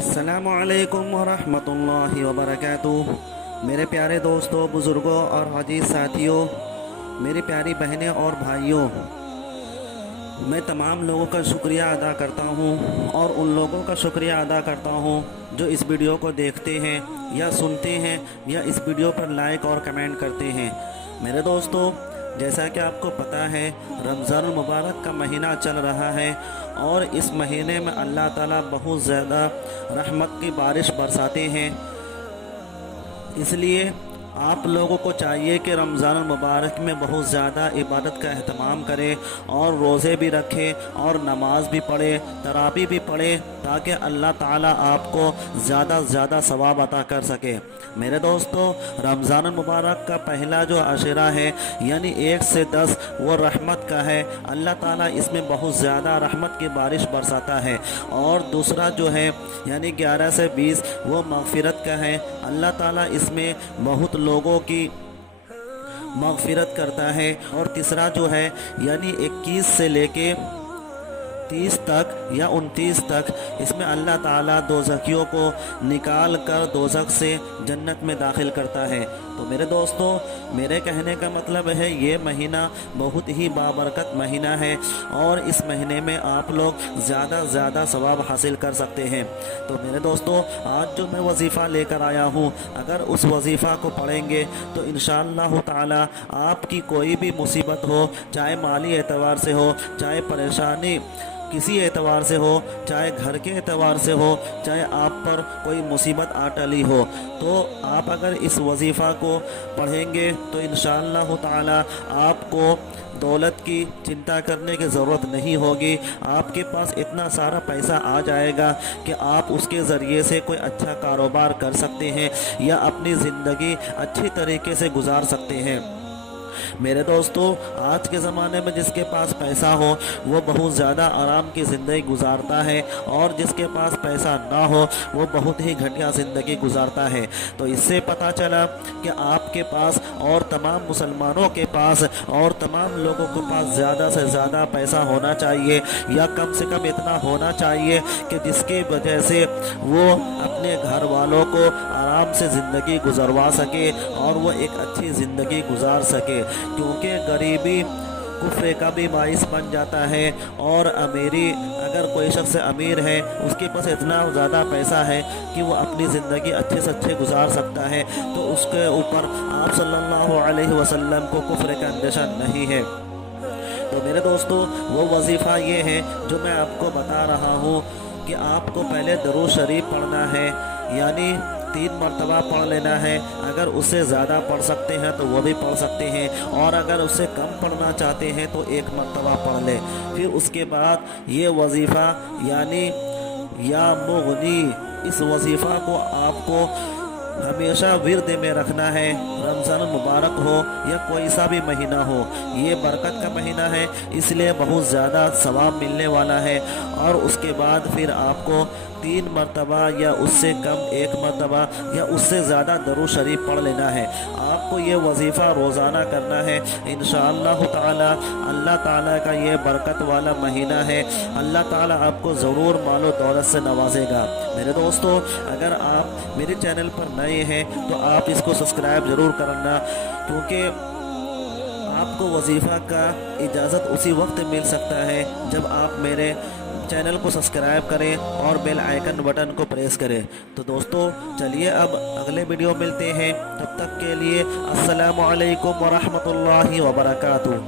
السلام علیکم ورحمۃ اللہ وبرکاتہ۔ میرے پیارے دوستوں، بزرگوں اور عزیز ساتھیوں، میری پیاری بہنیں اور بھائیوں، میں تمام لوگوں کا شکریہ ادا کرتا ہوں اور ان لوگوں کا شکریہ ادا کرتا ہوں جو اس ویڈیو کو دیکھتے ہیں یا سنتے ہیں یا اس ویڈیو پر لائک اور کمنٹ کرتے ہیں۔ میرے دوستوں، جیسا کہ آپ کو پتہ ہے، رمضان المبارک کا مہینہ چل رہا ہے اور اس مہینے میں اللہ تعالیٰ بہت زیادہ رحمت کی بارش برساتے ہیں۔ اس لیے آپ لوگوں کو چاہیے کہ رمضان المبارک میں بہت زیادہ عبادت کا اہتمام کریں اور روزے بھی رکھیں اور نماز بھی پڑھیں، تراویح بھی پڑھیں، تاکہ اللہ تعالیٰ آپ کو زیادہ سے زیادہ ثواب عطا کر سکے۔ میرے دوستو، رمضان المبارک کا پہلا جو عشرہ ہے یعنی 1 سے 10 وہ رحمت کا ہے۔ اللہ تعالیٰ اس میں بہت زیادہ رحمت کی بارش برساتا ہے، اور دوسرا جو ہے یعنی 11 سے 20 وہ مغفرت کا ہے۔ اللہ تعالیٰ اس میں بہت لوگوں کی مغفرت کرتا ہے۔ اور تیسرا جو ہے یعنی 21 سے لے کے 30 تک یا 29 تک، اس میں اللہ تعالیٰ دوزخیوں کو نکال کر دوزخ سے جنت میں داخل کرتا ہے۔ تو میرے دوستو، میرے کہنے کا مطلب ہے یہ مہینہ بہت ہی بابرکت مہینہ ہے اور اس مہینے میں آپ لوگ زیادہ سے زیادہ ثواب حاصل کر سکتے ہیں۔ تو میرے دوستو، آج جو میں وظیفہ لے کر آیا ہوں، اگر اس وظیفہ کو پڑھیں گے تو انشاءاللہ تعالی آپ کی کوئی بھی مصیبت ہو، چاہے مالی اعتبار سے ہو، چاہے پریشانی کسی اعتبار سے ہو، چاہے گھر کے اعتبار سے ہو، چاہے آپ پر کوئی مصیبت آ ٹلی ہو، تو آپ اگر اس وظیفہ کو پڑھیں گے تو انشاءاللہ تعالی آپ کو دولت کی چنتا کرنے کی ضرورت نہیں ہوگی۔ آپ کے پاس اتنا سارا پیسہ آ جائے گا کہ آپ اس کے ذریعے سے کوئی اچھا کاروبار کر سکتے ہیں یا اپنی زندگی اچھی طریقے سے گزار سکتے ہیں۔ میرے دوستو، آج کے زمانے میں جس کے پاس پیسہ ہو وہ بہت زیادہ آرام کی زندگی گزارتا ہے، اور جس کے پاس پیسہ نہ ہو وہ بہت ہی گھٹیا زندگی گزارتا ہے۔ تو اس سے پتہ چلا کہ آپ کے پاس اور تمام مسلمانوں کے پاس اور تمام لوگوں کے پاس زیادہ سے زیادہ پیسہ ہونا چاہیے، یا کم سے کم اتنا ہونا چاہیے کہ جس کی وجہ سے وہ اپنے گھر والوں کو آرام سے زندگی گزروا سکے اور وہ ایک اچھی زندگی گزار سکے، کیونکہ غریبی کفر کا بھی باعث بن جاتا ہے۔ اور امیری، اگر کوئی شخص امیر ہے، اس کے پاس اتنا زیادہ پیسہ ہے کہ وہ اپنی زندگی اچھے سے اچھے گزار سکتا ہے، تو اس کے اوپر آپ صلی اللہ علیہ وسلم کو کفر کا اندیشہ نہیں ہے۔ تو میرے دوستو، وہ وظیفہ یہ ہے جو میں آپ کو بتا رہا ہوں کہ آپ کو پہلے درود شریف پڑھنا ہے، یعنی 3 مرتبہ پڑھ لینا ہے۔ اگر اس سے زیادہ پڑھ سکتے ہیں تو وہ بھی پڑھ سکتے ہیں، اور اگر اس سے کم پڑھنا چاہتے ہیں تو 1 مرتبہ پڑھ لیں۔ پھر اس کے بعد یہ وظیفہ یعنی یا مغنی، اس وظیفہ کو آپ کو ہمیشہ ورد میں رکھنا ہے، رمضان المبارک ہو یا کوئی سا بھی مہینہ ہو۔ یہ برکت کا مہینہ ہے، اس لیے بہت زیادہ ثواب ملنے والا ہے۔ اور اس کے بعد پھر آپ کو 3 مرتبہ یا اس سے کم 1 مرتبہ یا اس سے زیادہ درود شریف پڑھ لینا ہے۔ آپ کو یہ وظیفہ روزانہ کرنا ہے۔ انشاءاللہ تعالی اللہ تعالیٰ کا یہ برکت والا مہینہ ہے، اللہ تعالیٰ آپ کو ضرور مال و دولت سے نوازے گا۔ میرے دوستو، اگر آپ میرے چینل پر نئے ہیں تو آپ اس کو سبسکرائب ضرور کرنا، کیونکہ آپ کو وظیفہ کا اجازت اسی وقت مل سکتا ہے جب آپ میرے چینل کو سبسکرائب کریں اور بیل آئیکن بٹن کو پریس کریں۔ تو دوستو، چلیے اب اگلے ویڈیو ملتے ہیں، تب تک کے لیے السلام علیکم ورحمۃ اللہ وبرکاتہ۔